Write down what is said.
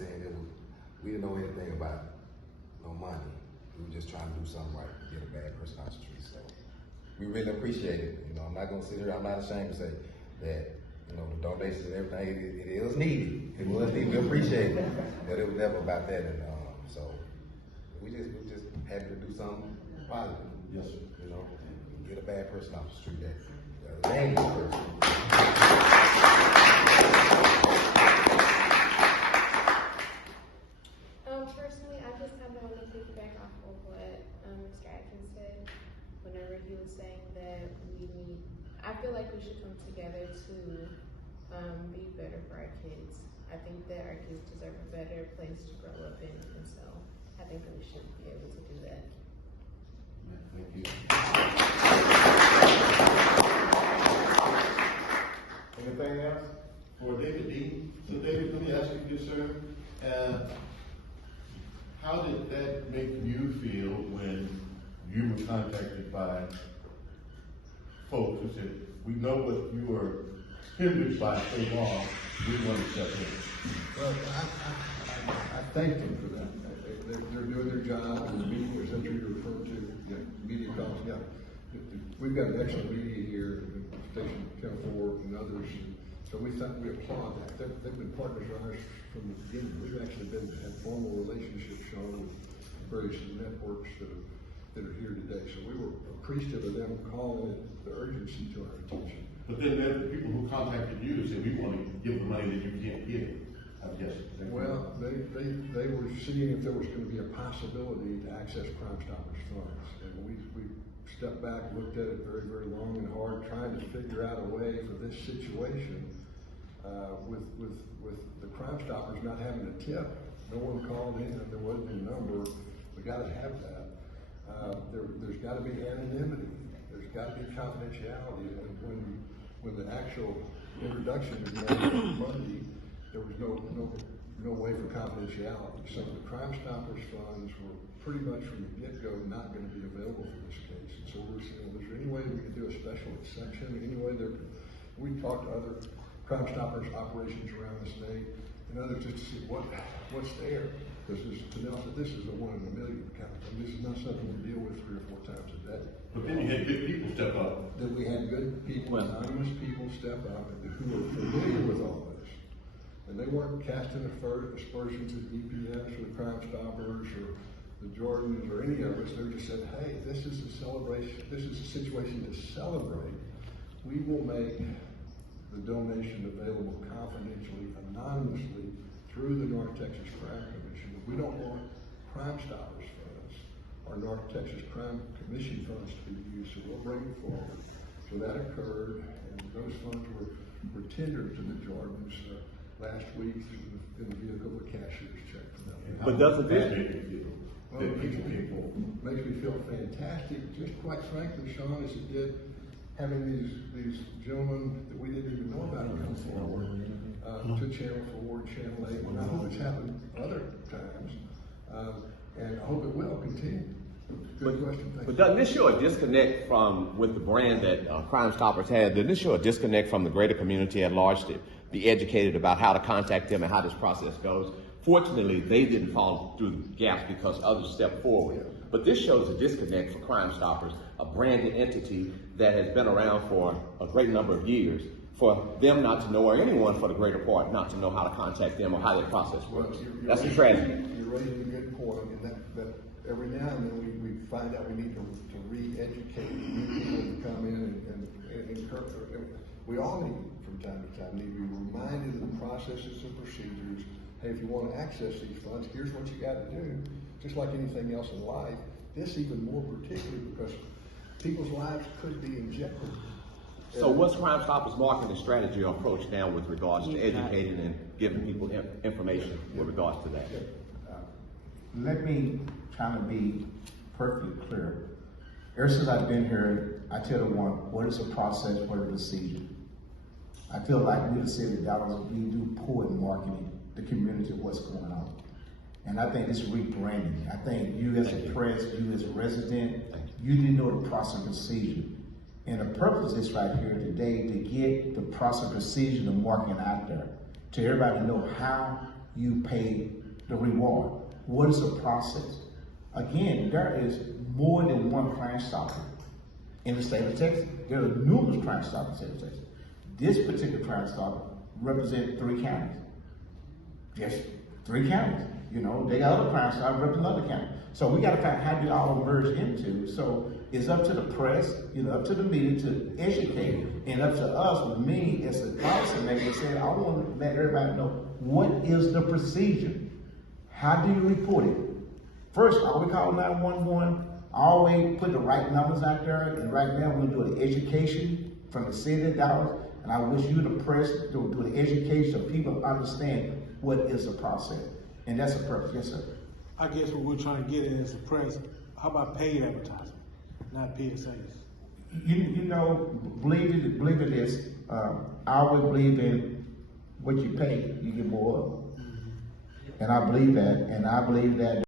saying, we didn't know anything about no money. We were just trying to do something right, get a bad person off the street. So we really appreciate it. You know, I'm not gonna sit here, I'm not ashamed to say that, you know, the donations and everything, it was needed. It was needed, we appreciate it. But it was never about that. And so we just happy to do something positive. Yes, sir. You know, get a bad person off the street, that dangerous person. Personally, I just kind of want to piggyback off of what Mr. Atkins said whenever he was saying that I feel like we should come together to be better for our kids. I think that our kids deserve a better place to grow up in, and so I think that we should be able to do that. Thank you. Anything else for David Dean? So David, let me ask you this, sir. How did that make you feel when you were contacted by folks who said, we know what you were hindered by state law, we want to step in? Well, I thank them for that. They're doing their job, and the media, as you referred to, media calls, we've got an excellent media here, Station Channel 4 and others, so we applaud that. They've been partners of ours from the beginning. We've actually had formal relationships, Sean, with various networks that are here today. So we were appreciative of them calling it the urgency to our attention. But then there are people who contacted you and said, we want to give the money that you can't give. I guess. Well, they were seeing if there was going to be a possibility to access Crime Stoppers funds. And we stepped back, looked at it very, very long and hard, trying to figure out a way for this situation with the Crime Stoppers not having a tip. No one called in, and there wasn't a number. We got to have that. There's got to be anonymity. There's got to be confidentiality. And when the actual introduction was made on Monday, there was no way for confidentiality. So the Crime Stoppers funds were pretty much from the get-go not going to be available for this case. And so we're saying, is there any way we could do a special exception? Any way we talked to other Crime Stoppers operations around the state and others just to see what's there. Because to know that this is a 1 in a million kind of thing. This is not something we deal with 3 or 4 times a day. But then you had good people step up. That we had good people, anonymous people step up who were familiar with all this. And they weren't casting aspersions at DPS or the Crime Stoppers or the Jordans or any of us. They just said, hey, this is a celebration. This is a situation to celebrate. We will make the donation available confidentially, anonymously through the North Texas Crime Commission. We don't want Crime Stoppers funds or North Texas Crime Commission funds to be used, so we'll bring it forward. So that occurred, and those funds were tendered to the Jordans last week in the vehicle with cashier's check for them. But doesn't this Well, it makes me feel fantastic, just quite frankly, Sean, as it did having these gentlemen that we didn't even know about come forward to Channel 4, Channel 8, and I hope it's happened other times, and I hope it will continue. Good question. Thank But you. doesn't this show a disconnect with the brand that Crime Stoppers had? Doesn't this show a disconnect from the greater community at large to be educated about how to contact them and how this process goes? Fortunately, they didn't fall through the gaps because others stepped forward. But this shows a disconnect for Crime Stoppers, a branded entity that has been around for a great number of years, for them not to know, or anyone for the greater part, not to know how to contact them or how their process works. That's a tragedy. You're raising a good point, and that every now and then we find out we need to re-educate new people to come in and encourage. We all need, from time to time, need to be reminded of the processes and procedures. Hey, if you want to access these funds, here's what you got to do. Just like anything else in life, this even more particularly because people's lives could be in jeopardy. So what's Crime Stoppers' marketing strategy or approach now with regards to educating and giving people information with regards to that? Let me kind of be perfectly clear. Ever since I've been here, I tell everyone, what is the process, what is the procedure? I feel like we the city of Dallas, we do poor in marketing the community of what's going on. And I think it's rebranding. I think you as a press, you as a resident, you didn't know the process and procedure. And the purpose is right here today to get the process and procedure of marketing out there, to everybody know how you pay the reward. What is the process? Again, there is more than one Crime Stopper in the state of Texas. There are numerous Crime Stoppers in the state of Texas. This particular Crime Stopper represents 3 counties. Just 3 counties. You know, they got other Crime Stoppers represent other counties. So we got to find how they all merge into. So it's up to the press, you know, up to the media to educate, and up to us, with me as a policymaker, saying, I want to let everybody know what is the procedure. How do you report it? First, always call 911. Always put the right numbers out there. And right now, we're doing the education from the city of Dallas. And I wish you, the press, do the education so people understand what is the process. And that's the purpose. Yes, sir. I guess what we're trying to get at as the press, how about paid advertising, not PSAs? You know, believe it is. I always believe in what you pay, you get more of. And I believe that,